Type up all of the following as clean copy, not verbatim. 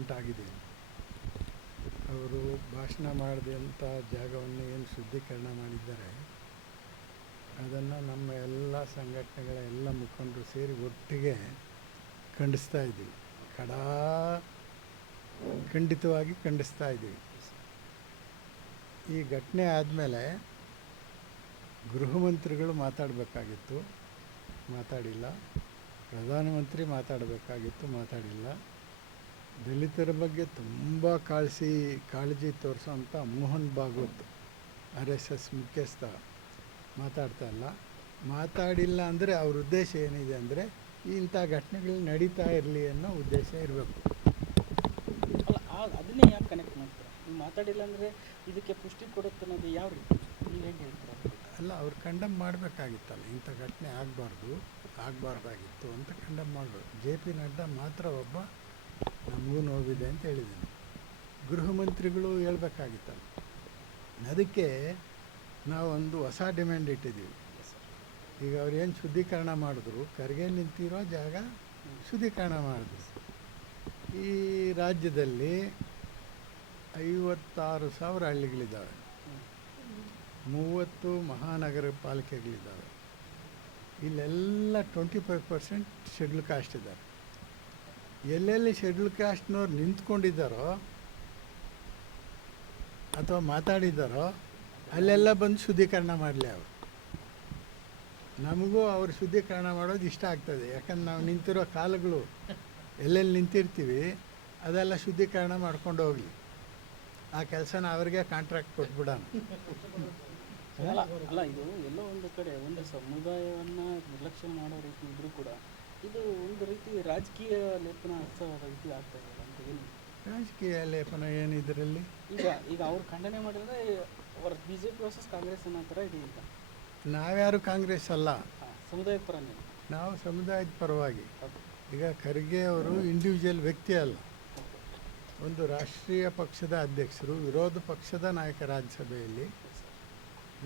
Accident ಆಗಿದೆ. ಅವರು ಭಾಷಣ ಮಾಡಿದಂಥ ಜಾಗವನ್ನು ಏನು ಶುದ್ಧೀಕರಣ ಮಾಡಿದ್ದಾರೆ ಅದನ್ನು ನಮ್ಮ ಎಲ್ಲ ಸಂಘಟನೆಗಳ ಎಲ್ಲ ಮುಖಂಡರು ಸೇರಿ ಒಟ್ಟಿಗೆ ಖಂಡಿಸ್ತಾ ಇದ್ದೀವಿ. ಖಂಡಿತವಾಗಿ ಖಂಡಿಸ್ತಾ ಇದ್ದೀವಿ. ಈ ಘಟನೆ ಆದಮೇಲೆ ಗೃಹ ಮಂತ್ರಿಗಳು ಮಾತಾಡಬೇಕಾಗಿತ್ತು, ಮಾತಾಡಿಲ್ಲ. ಪ್ರಧಾನಮಂತ್ರಿ ಮಾತಾಡಬೇಕಾಗಿತ್ತು, ಮಾತಾಡಿಲ್ಲ. ದಲಿತರ ಬಗ್ಗೆ ತುಂಬ ಕಾಳಜಿ ತೋರಿಸೋಂಥ ಮೋಹನ್ ಭಾಗವತ್ RSS ಮುಖ್ಯಸ್ಥ ಮಾತಾಡ್ತಾ ಇಲ್ಲ. ಮಾತಾಡಿಲ್ಲ ಅಂದರೆ ಅವ್ರ ಉದ್ದೇಶ ಏನಿದೆ ಅಂದರೆ ಇಂಥ ಘಟನೆಗಳು ನಡೀತಾ ಇರಲಿ ಅನ್ನೋ ಉದ್ದೇಶ ಇರಬೇಕು. ಅಲ್ಲ, ಅದನ್ನೇ ಯಾಕೆ ಕನೆಕ್ಟ್ ಮಾಡ್ತಾರೆ? ನೀವು ಮಾತಾಡಿಲ್ಲ ಅಂದರೆ ಇದಕ್ಕೆ ಪುಷ್ಟಿ ಕೊಡುತ್ತೆ ಅನ್ನೋದು ಯಾವ ರೀತಿ ನೀವು ಹೇಗೆ ಹೇಳ್ತೀರಾ? ಅಲ್ಲ, ಅವ್ರು ಕಂಡಮ್ ಮಾಡಬೇಕಾಗಿತ್ತಲ್ಲ, ಇಂಥ ಘಟನೆ ಆಗಬಾರ್ದಾಗಿತ್ತು ಅಂತ ಕಂಡಮ್ ಮಾಡಬೇಕು. JP ನಡ್ಡಾ ಮಾತ್ರ ಒಬ್ಬ ನಮಗೂ ನೋವಿದೆ ಅಂತ ಹೇಳಿದ್ದೀನಿ. ಗೃಹ ಮಂತ್ರಿಗಳು ಹೇಳ್ಬೇಕಾಗಿತ್ತಲ್ಲ. ಅದಕ್ಕೆ ನಾವೊಂದು ಹೊಸ ಡಿಮ್ಯಾಂಡ್ ಇಟ್ಟಿದ್ದೀವಿ. ಈಗ ಅವ್ರು ಏನು ಶುದ್ಧೀಕರಣ ಮಾಡಿದ್ರು, ಕರ್ಗೆ ನಿಂತಿರೋ ಜಾಗ ಶುದ್ಧೀಕರಣ ಮಾಡಿದ್ರು. ಈ ರಾಜ್ಯದಲ್ಲಿ 56,000 ಹಳ್ಳಿಗಳಿದ್ದಾವೆ, 30 ಮಹಾನಗರ ಪಾಲಿಕೆಗಳಿದ್ದಾವೆ. ಇಲ್ಲೆಲ್ಲ 25% ಶೆಡ್ಯೂಲ್ ಕಾಸ್ಟ್ ಇದ್ದಾರೆ. ಎಲ್ಲೆಲ್ಲಿ ಶೆಡ್ಯೂಲ್ ಕಾಸ್ಟ್ನವ್ರು ನಿಂತ್ಕೊಂಡಿದ್ದಾರೋ ಅಥವಾ ಮಾತಾಡಿದ್ದಾರೋ ಅಲ್ಲೆಲ್ಲ ಬಂದು ಶುದ್ಧೀಕರಣ ಮಾಡಲಿ. ಅವರು ನಮಗೂ ಅವ್ರು ಶುದ್ಧೀಕರಣ ಮಾಡೋದು ಇಷ್ಟ ಆಗ್ತದೆ. ಯಾಕಂದ್ರೆ ನಾವು ನಿಂತಿರೋ ಕಾಲುಗಳು ಎಲ್ಲೆಲ್ಲಿ ನಿಂತಿರ್ತೀವಿ ಅದೆಲ್ಲ ಶುದ್ಧೀಕರಣ ಮಾಡ್ಕೊಂಡು ಹೋಗಲಿ. ಆ ಕೆಲಸನ ಅವ್ರಿಗೆ ಕಾಂಟ್ರಾಕ್ಟ್ ಕೊಟ್ಬಿಡೋಣ. ಅಲ್ಲ, ಇದು ಎಲ್ಲೋ ಒಂದು ಕಡೆ ಒಂದು ಸಮುದಾಯವನ್ನು ನಿರ್ಲಕ್ಷ್ಯ ಮಾಡೋ ರೀತಿ ಇದ್ರೂ ಕೂಡ ಇದು ಒಂದು ರೀತಿ ರಾಜಕೀಯ ಲೇಪನ ರೀತಿ ಆಗ್ತಾ ಇದೆ ಅಂತ. ಏನು ರಾಜಕೀಯ ಲೇಪನ ಏನು ಇದರಲ್ಲಿ? ಈಗ ಅವ್ರು ಖಂಡನೆ ಮಾಡಿದ್ರೆ ಅವರ BJP ವರ್ಸಸ್ ಕಾಂಗ್ರೆಸ್ ಅನ್ನೋ ಥರ ಇದೆ. ಈಗ ನಾವ್ಯಾರು ಕಾಂಗ್ರೆಸ್ ಅಲ್ಲ, ಸಮುದಾಯದ ಪರ. ನಾವು ಸಮುದಾಯದ ಪರವಾಗಿ. ಈಗ ಖರ್ಗೆ ಅವರು ಇಂಡಿವಿಜುವಲ್ ವ್ಯಕ್ತಿ ಅಲ್ಲ, ಒಂದು ರಾಷ್ಟ್ರೀಯ ಪಕ್ಷದ ಅಧ್ಯಕ್ಷರು, ವಿರೋಧ ಪಕ್ಷದ ನಾಯಕ ರಾಜ್ಯಸಭೆಯಲ್ಲಿ,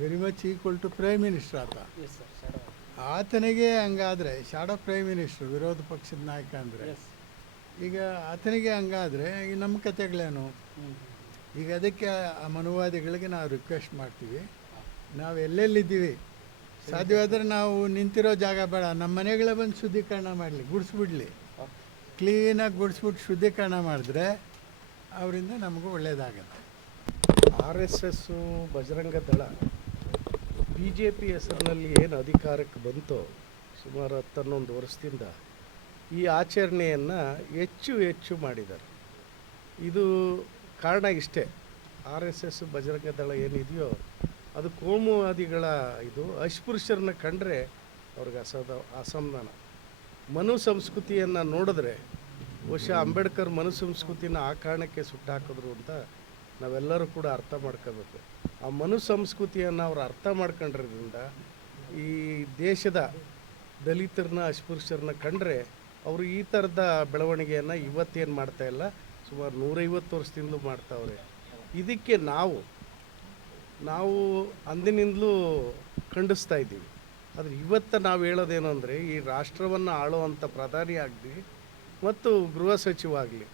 very much equal to prime minister ಆತ. ಆತನಿಗೆ ಹಂಗಾದರೆ ಶಾಡೋ ಪ್ರೈಮ್ ಮಿನಿಸ್ಟರ್ ವಿರೋಧ ಪಕ್ಷದ ನಾಯಕ ಅಂದರೆ ಈಗ ಆತನಿಗೆ ಹಂಗಾದರೆ ಈಗ ನಮ್ಮ ಕತೆಗಳೇನು? ಈಗ ಅದಕ್ಕೆ ಆ ಮನುವಾದಿಗಳಿಗೆ ನಾವು ರಿಕ್ವೆಸ್ಟ್ ಮಾಡ್ತೀವಿ, ನಾವು ಎಲ್ಲೆಲ್ಲಿದ್ದೀವಿ ಸಾಧ್ಯವಾದರೆ ನಾವು ನಿಂತಿರೋ ಜಾಗ ಬೇಡ, ನಮ್ಮ ಮನೆಗಳೇ ಬಂದು ಶುದ್ಧೀಕರಣ ಮಾಡಲಿ, ಗುಡಿಸ್ಬಿಡ್ಲಿ. ಕ್ಲೀನಾಗಿ ಗುಡಿಸ್ಬಿಟ್ಟು ಶುದ್ಧೀಕರಣ ಮಾಡಿದ್ರೆ ಅವರಿಂದ ನಮಗೂ ಒಳ್ಳೆಯದಾಗತ್ತೆ. RSS ಬಜರಂಗ ದಳ BJP ಹೆಸರಿನಲ್ಲಿ ಏನು ಅಧಿಕಾರಕ್ಕೆ ಬಂತೋ ಸುಮಾರು 10-11 ವರ್ಷದಿಂದ ಈ ಆಚರಣೆಯನ್ನು ಹೆಚ್ಚು ಮಾಡಿದ್ದಾರೆ. ಇದು ಕಾರಣ ಇಷ್ಟೇ, RSS ಬಜರಂಗ ದಳ ಏನಿದೆಯೋ ಅದು ಕೋಮುವಾದಿಗಳ ಇದು ಅಸ್ಪೃಶ್ಯರನ್ನ ಕಂಡ್ರೆ ಅವ್ರಿಗೆ ಅಸಮಾಧಾನ. ಮನು ಸಂಸ್ಕೃತಿಯನ್ನು ನೋಡಿದ್ರೆ ಬಹುಶಃ ಅಂಬೇಡ್ಕರ್ ಮನು ಸಂಸ್ಕೃತಿನ ಆ ಕಾರಣಕ್ಕೆ ಸುಟ್ಟಾಕಿದ್ರು ಅಂತ ನಾವೆಲ್ಲರೂ ಕೂಡ ಅರ್ಥ ಮಾಡ್ಕೋಬೇಕು. ಆ ಮನು ಸಂಸ್ಕೃತಿಯನ್ನು ಅವ್ರು ಅರ್ಥ ಮಾಡ್ಕೊಂಡಿರೋದ್ರಿಂದ ಈ ದೇಶದ ದಲಿತರನ್ನ ಅಸ್ಪೃಶ್ಯರನ್ನ ಕಂಡ್ರೆ ಅವರು ಈ ಥರದ ಬೆಳವಣಿಗೆಯನ್ನು ಇವತ್ತೇನು ಮಾಡ್ತಾಯಿಲ್ಲ, ಸುಮಾರು 150 ವರ್ಷದಿಂದಲೂ ಮಾಡ್ತಾವ್ರೆ. ಇದಕ್ಕೆ ನಾವು ಅಂದಿನಿಂದಲೂ ಖಂಡಿಸ್ತಾ ಇದ್ದೀವಿ. ಆದರೆ ಇವತ್ತು ನಾವು ಹೇಳೋದೇನು ಅಂದರೆ ಈ ರಾಷ್ಟ್ರವನ್ನು ಆಳುವಂಥ ಪ್ರಧಾನಿ ಆಗಲಿ ಮತ್ತು ಗೃಹ ಸಚಿವ ಆಗಲಿ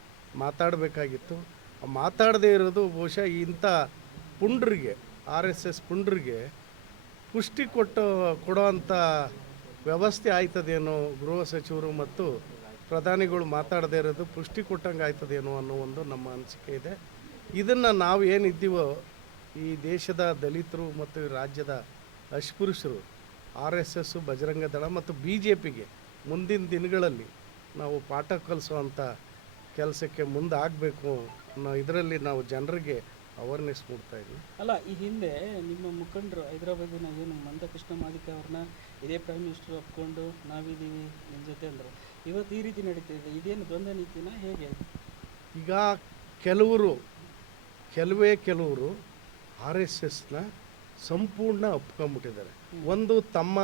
ಮಾತಾಡಬೇಕಾಗಿತ್ತು. ಮಾತಾಡದೇ ಇರೋದು ಬಹುಶಃ ಇಂಥ ಪುಂಡ್ರಿಗೆ, RSS ಪುಂಡ್ರಿಗೆ ಪುಷ್ಟಿ ಕೊಡೋವಂಥ ವ್ಯವಸ್ಥೆ ಆಯ್ತದೇನೋ, ಗೃಹ ಸಚಿವರು ಮತ್ತು ಪ್ರಧಾನಿಗಳು ಮಾತಾಡದೇ ಇರೋದು ಪುಷ್ಟಿ ಕೊಟ್ಟಂಗೆ ಆಯ್ತದೇನೋ ಅನ್ನೋ ಒಂದು ನಮ್ಮ ಅನಿಸಿಕೆ ಇದೆ. ಇದನ್ನು ನಾವು ಏನಿದ್ದೀವೋ ಈ ದೇಶದ ದಲಿತರು ಮತ್ತು ರಾಜ್ಯದ ಅಸ್ಪೃಶ್ಯರು RSS ಬಜರಂಗ ದಳ ಮತ್ತು BJPಗೆ ಮುಂದಿನ ದಿನಗಳಲ್ಲಿ ನಾವು ಪಾಠ ಕಲಿಸುವಂಥ ಕೆಲಸಕ್ಕೆ ಮುಂದಾಗಬೇಕು ಅನ್ನೋ ಇದರಲ್ಲಿ ನಾವು ಜನರಿಗೆ ಅವೇರ್ನೆಸ್ ಕೊಡ್ತಾ ಇದ್ದೀವಿ. ಅಲ್ಲ, ಈ ಹಿಂದೆ ನಿಮ್ಮ ಮುಖಂಡರು ಹೈದರಾಬಾದಿನ ಏನು ಮಂದಕೃಷ್ಣ ಮಾದಿಕ ಅವ್ರನ್ನ ಇದೇ ಪ್ರೈಮ್ ಮಿನಿಸ್ಟರ್ ಒಪ್ಕೊಂಡು ನಾವಿದ್ದೀವಿ ನಿಮ್ಮ ಜೊತೆ ಅಂದರು. ಇವತ್ತು ಈ ರೀತಿ ನಡೀತಾ ಇದೆ, ಇದೇನು ದ್ವಂದ್ವ ನೀತಿನ ಹೇಗೆ? ಈಗ ಕೆಲವರು RSSನ ಸಂಪೂರ್ಣ ಒಪ್ಕೊಂಡ್ಬಿಟ್ಟಿದ್ದಾರೆ. ಒಂದು ತಮ್ಮ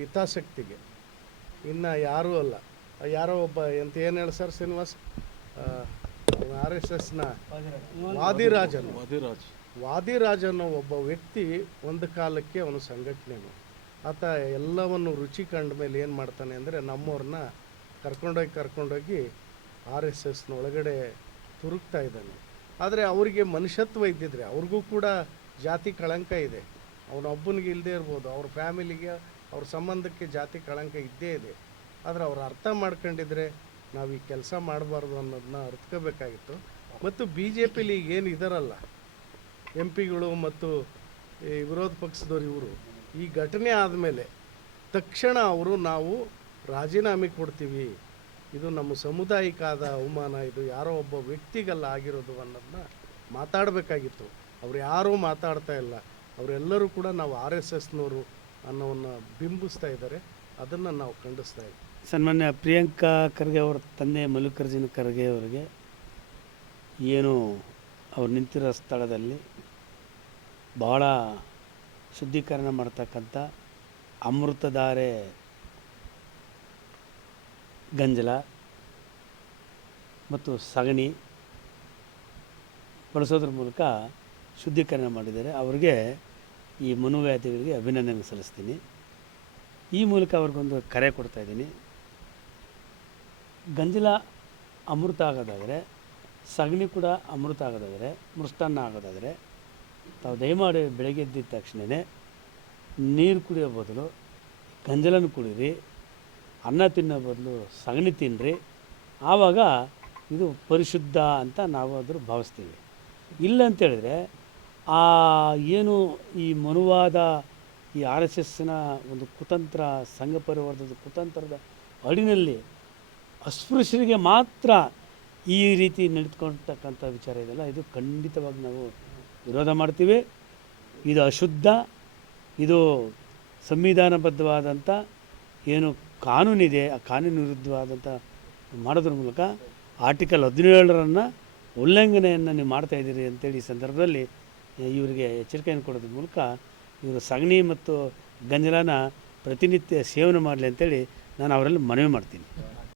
ಹಿತಾಸಕ್ತಿಗೆ, ಇನ್ನು ಯಾರೂ ಅಲ್ಲ, ಯಾರೋ ಒಬ್ಬ ಏನು ಹೇಳಿ ಸರ್ ಶ್ರೀನಿವಾಸ್, RSSನ ವಾದಿರಾಜ್ ಅನ್ನೋ ಒಬ್ಬ ವ್ಯಕ್ತಿ ಒಂದು ಕಾಲಕ್ಕೆ ಅವನು ಸಂಘಟನೆನು ಆತ ಎಲ್ಲವನ್ನು ರುಚಿ ಕಂಡ ಮೇಲೆ ಏನು ಮಾಡ್ತಾನೆ ಅಂದರೆ ನಮ್ಮವ್ರನ್ನ ಕರ್ಕೊಂಡೋಗಿ RSSನೊಳಗಡೆ ತುರುಕ್ತಾ ಇದ್ದಾನೆ. ಆದರೆ ಅವರಿಗೆ ಮನುಷ್ಯತ್ವ ಇದ್ದಿದ್ರೆ ಅವ್ರಿಗೂ ಕೂಡ ಜಾತಿ ಕಳಂಕ ಇದೆ. ಅವನೊಬ್ಬನಿಗೆ ಇಲ್ಲದೆ ಇರ್ಬೋದು, ಅವ್ರ ಫ್ಯಾಮಿಲಿಗೆ ಅವ್ರ ಸಂಬಂಧಕ್ಕೆ ಜಾತಿ ಕಳಂಕ ಇದ್ದೇ ಇದೆ. ಆದರೆ ಅವ್ರು ಅರ್ಥ ಮಾಡ್ಕೊಂಡಿದ್ರೆ ನಾವು ಈ ಕೆಲಸ ಮಾಡಬಾರ್ದು ಅನ್ನೋದನ್ನ ಅರ್ಥಕೋಬೇಕಾಗಿತ್ತು. ಮತ್ತು BJPಲಿ ಈಗ ಏನು ಇದಾರಲ್ಲ MP ಗಳು ಮತ್ತು ಈ ವಿರೋಧ ಪಕ್ಷದವ್ರು, ಇವರು ಈ ಘಟನೆ ಆದಮೇಲೆ ತಕ್ಷಣ ಅವರು ನಾವು ರಾಜೀನಾಮೆ ಕೊಡ್ತೀವಿ, ಇದು ನಮ್ಮ ಸಮುದಾಯಕ್ಕೆ ಆದ ಅವಮಾನ, ಇದು ಯಾರೋ ಒಬ್ಬ ವ್ಯಕ್ತಿಗಲ್ಲ ಆಗಿರೋದು ಅನ್ನೋದನ್ನ ಮಾತಾಡಬೇಕಾಗಿತ್ತು. ಅವ್ರು ಯಾರೂ ಮಾತಾಡ್ತಾ ಇಲ್ಲ. ಅವರೆಲ್ಲರೂ ಕೂಡ ನಾವು RSSನವರು ಅನ್ನೋವನ್ನು ಬಿಂಬಿಸ್ತಾ ಇದ್ದಾರೆ. ಅದನ್ನು ನಾವು ಖಂಡಿಸ್ತಾ ಇದ್ದೀವಿ. ಸನ್ಮಾನ್ಯ ಪ್ರಿಯಾಂಕಾ ಖರ್ಗೆ ಅವರ ತಂದೆ ಮಲ್ಲಿಕಾರ್ಜುನ ಖರ್ಗೆ ಅವರಿಗೆ ಏನು ಅವ್ರು ನಿಂತಿರೋ ಸ್ಥಳದಲ್ಲಿ ಭಾಳ ಶುದ್ಧೀಕರಣ ಮಾಡ್ತಕ್ಕಂಥ ಅಮೃತಧಾರೆ ಗಂಜಲ ಮತ್ತು ಸಗಣಿ ಬಳಸೋದ್ರ ಮೂಲಕ ಶುದ್ಧೀಕರಣ ಮಾಡಿದ್ದಾರೆ. ಅವರಿಗೆ ಈ ಮನುವಾದಿಗಳಿಗೆ ಅಭಿನಂದನೆ ಸಲ್ಲಿಸ್ತೀನಿ. ಈ ಮೂಲಕ ಅವ್ರಿಗೊಂದು ಕರೆ ಕೊಡ್ತಾಯಿದ್ದೀನಿ. ಗಂಜಲ ಅಮೃತ ಆಗೋದಾದರೆ, ಸಗಣಿ ಕೂಡ ಅಮೃತ ಆಗೋದಾದರೆ, ಮೃಷ್ಟಾನ್ನ ಆಗೋದಾದರೆ, ತಾವು ದಯಮಾಡಿ ಬೆಳಗ್ಗೆ ಎದ್ದಿದ್ದ ತಕ್ಷಣವೇ ನೀರು ಕುಡಿಯೋ ಬದಲು ಗಂಜಲನ್ನು ಕುಡೀರಿ, ಅನ್ನ ತಿನ್ನೋ ಬದಲು ಸಗಣಿ ತಿನ್ನಿರಿ. ಆವಾಗ ಇದು ಪರಿಶುದ್ಧ ಅಂತ ನಾವು ಅದ್ರ ಭಾವಿಸ್ತೀವಿ. ಇಲ್ಲ ಅಂತೇಳಿದ್ರೆ ಏನು ಈ ಮನುವಾದ ಈ RSSನ ಒಂದು ಕುತಂತ್ರ, ಸಂಘ ಪರಿವಾರದ ಕುತಂತ್ರದ ಅಡಿನಲ್ಲಿ ಅಸ್ಪೃಶ್ಯರಿಗೆ ಮಾತ್ರ ಈ ರೀತಿ ನಡೆದುಕೊಳ್ತಕ್ಕಂಥ ವಿಚಾರ ಇದೆಯಲ್ಲ, ಇದು ಖಂಡಿತವಾಗಿ ನಾವು ವಿರೋಧ ಮಾಡ್ತೀವಿ. ಇದು ಅಶುದ್ಧ. ಇದು ಸಂವಿಧಾನಬದ್ಧವಾದಂಥ ಏನು ಕಾನೂನಿದೆ, ಆ ಕಾನೂನು ವಿರುದ್ಧವಾದಂಥ ಮಾಡೋದ್ರ ಮೂಲಕ ಆರ್ಟಿಕಲ್ 17 ಉಲ್ಲಂಘನೆಯನ್ನು ನೀವು ಮಾಡ್ತಾಯಿದ್ದೀರಿ ಅಂತೇಳಿ ಈ ಸಂದರ್ಭದಲ್ಲಿ ಇವರಿಗೆ ಎಚ್ಚರಿಕೆಯನ್ನು ಕೊಡೋದ್ರ ಮೂಲಕ ಇವರು ಸಗಣಿ ಮತ್ತು ಗಂಜಲನ ಪ್ರತಿನಿತ್ಯ ಸೇವನೆ ಮಾಡಲಿ ಅಂತೇಳಿ ನಾನು ಅವರಲ್ಲಿ ಮನವಿ ಮಾಡ್ತೀನಿ.